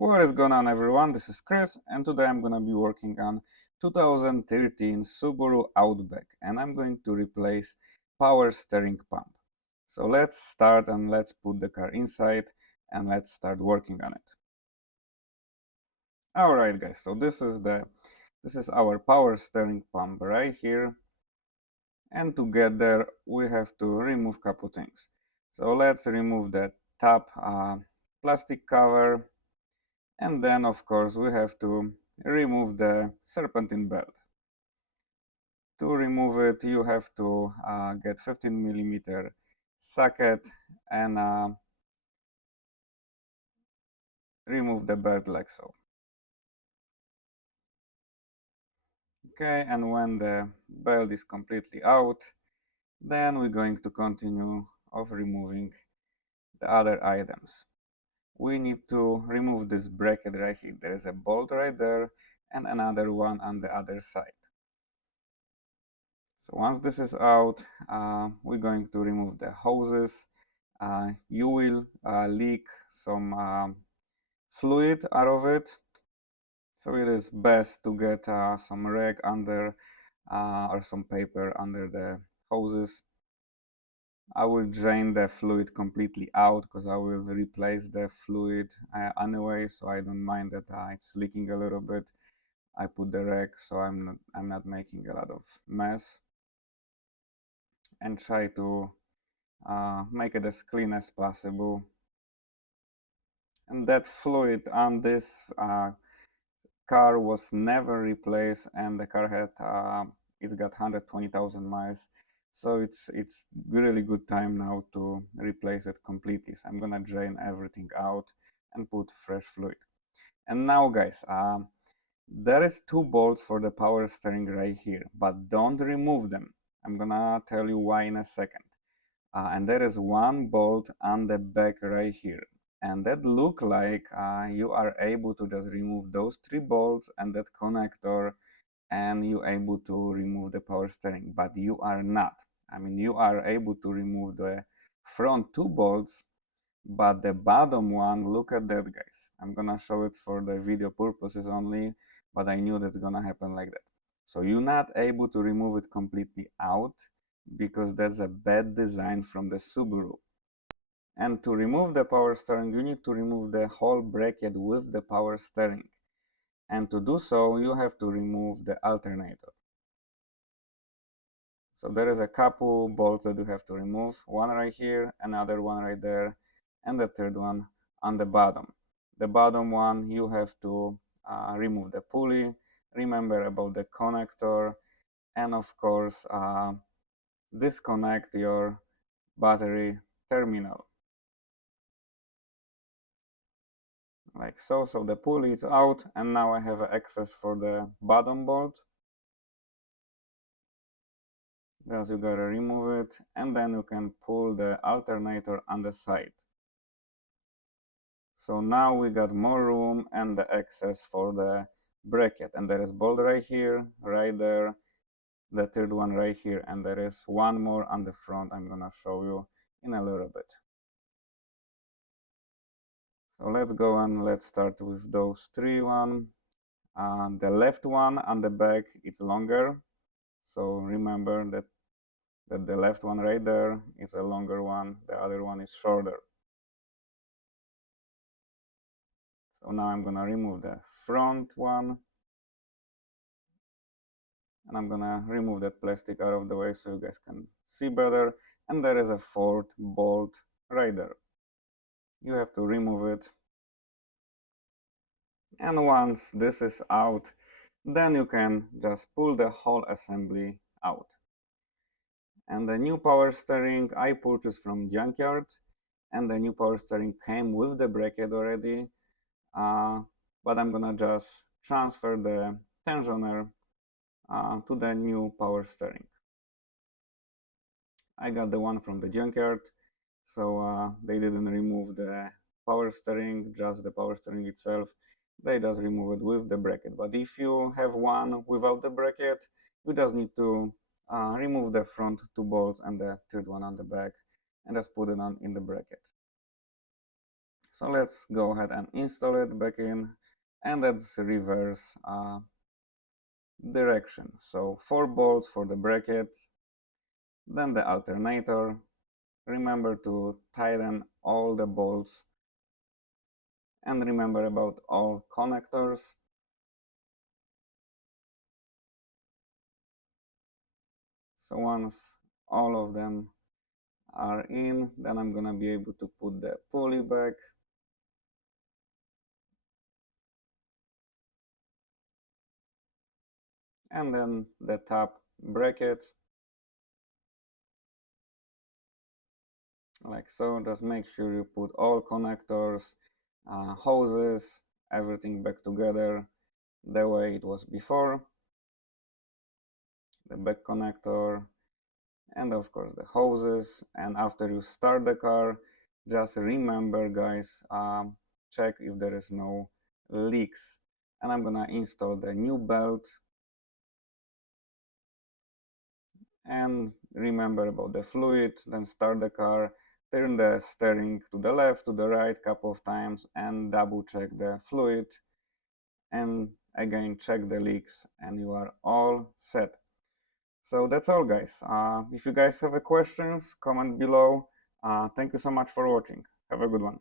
What is going on, everyone? This is Chris, and today I'm gonna be working on 2013 Subaru Outback, and I'm going to replace power steering pump. So let's start and let's put the car inside and let's start working on it. All right, guys. So this is our power steering pump right here, and to get there we have to remove a couple things. So let's remove the top plastic cover. And then, of course, we have to remove the serpentine belt. To remove it, you have to get 15mm socket and remove the belt like so. Okay, and when the belt is completely out, then we're going to continue of removing the other items. We need to remove this bracket right here. There is a bolt right there and another one on the other side. So once this is out, we're going to remove the hoses. You will leak some fluid out of it. So it is best to get some rag under or some paper under the hoses. I will drain the fluid completely out because I will replace the fluid anyway, so I don't mind that it's leaking a little bit. I put the rag so I'm not making a lot of mess, and try to make it as clean as possible. And that fluid on this car was never replaced, and the car had it's got 120,000 miles, so it's really good time now to replace it completely. So I'm gonna drain everything out and put fresh fluid. And now, guys, there is 2 bolts for the power steering right here, but don't remove them. I'm gonna tell you why in a second. And there is 1 bolt on the back right here, and that look like you are able to just remove those 3 bolts and that connector, and you able to remove the power steering, but you are not. I mean, you are able to remove the front 2 bolts, but the bottom one, look at that, guys. I'm gonna show it for the video purposes only, but I knew that's gonna happen like that. So you're not able to remove it completely out because that's a bad design from the Subaru. And to remove the power steering, you need to remove the whole bracket with the power steering. And to do so, you have to remove the alternator. So there is a couple bolts that you have to remove, one right here, another one right there, and the third one on the bottom. The bottom one, you have to remove the pulley, remember about the connector, and of course disconnect your battery terminal like so. So the pulley is out, and now I have access for the bottom bolt. Thus you gotta remove it, and then you can pull the alternator on the side. So now we got more room and the access for the bracket, and there is bolt right here, right there, the third one right here, and there is one more on the front. I'm gonna show you in a little bit. So let's go and let's start with those 3 one. The left one on the back it's longer, so remember that the left one right there is a longer one, the other one is shorter. So now I'm gonna remove the front one, and I'm gonna remove that plastic out of the way so you guys can see better. And there is a 4th bolt right there. You have to remove it, and once this is out, then you can just pull the whole assembly out. And the new power steering I purchased from junkyard, and the new power steering came with the bracket already, but I'm gonna just transfer the tensioner to the new power steering. I got the one from the junkyard, so they didn't remove the power steering, just the power steering itself. They just remove it with the bracket. But if you have one without the bracket, you just need to remove the front 2 bolts and the third one on the back, and just put it on in the bracket. So let's go ahead and install it back in, and that's reverse direction. So 4 bolts for the bracket, then the alternator. Remember to tighten all the bolts and remember about all connectors. So once all of them are in, then I'm gonna be able to put the pulley back. And then the top bracket, like so. Just make sure you put all connectors, hoses, everything back together the way it was before. The back connector, and of course the hoses. And after you start the car, just remember, guys, check if there is no leaks. And I'm gonna install the new belt, and remember about the fluid. Then start the car, turn the steering to the left, to the right a couple of times, and double check the fluid, and again check the leaks, and you are all set. So that's all, guys. If you guys have questions, comment below. Thank you so much for watching. Have a good one.